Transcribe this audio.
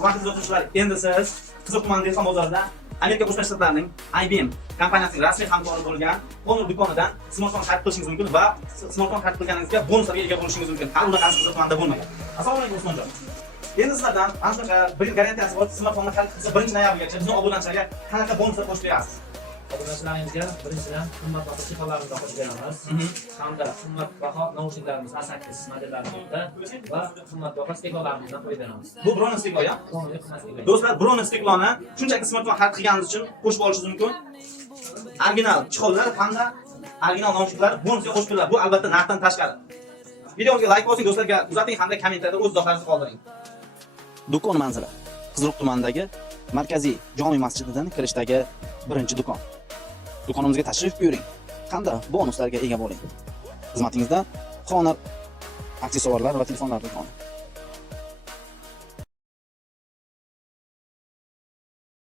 Hurmatli o'quvchilar, endi siz Qiziq tuman dehqon bozorida Amerika Qo'shma Shtatlarining IBM kompaniyasining rasmiy hamkori bo'lgan Honor do'konidan smartfon xarid qilishingiz mumkin va smartfon xarid qilganingizga bonuslarga ega bo'lishingiz mumkin. Hali unaqasi Qiziq tumanda bo'lmagan. Assalomu alaykum Usmonjon. Endi sizlardan ana shunaqa bir yil garantiyasi bor smartfonni xarid qilsa 1-noyabrgacha bizning obunachilarga qanaqa bonuslar qo'shib berasiz? Obunachilarimizga birinchidan qimmatbaho telefonlarimizni qo'shib beramiz. Hamda qimmatbaho naushniklarimiz A8 modellarimizda va qimmatbaho stiklolarimizni qo'yib beramiz. Bu Brown stiklo ya? Do'stlar, Brown stikloni shunchaki smartfon xarid qilganingiz uchun qo'shib olishingiz mumkin. Original chiqollar hamda original naushniklar bonusga qo'shib beriladi. Bu albatta narxdan tashqari. Videomizga like bosing, do'stlarga uzating hamda kommentariyada o'z izohlaringizni qoldiring. Do'kon manzili Qiziq tumanidagi markaziy jome masjididan kirishdagi birinchi do'kon. Do'konimizga tashrif buyuring hamda bonuslarga ega bo'ling. Xizmatingizda Honor aksessuarlar va telefonlar do'koni.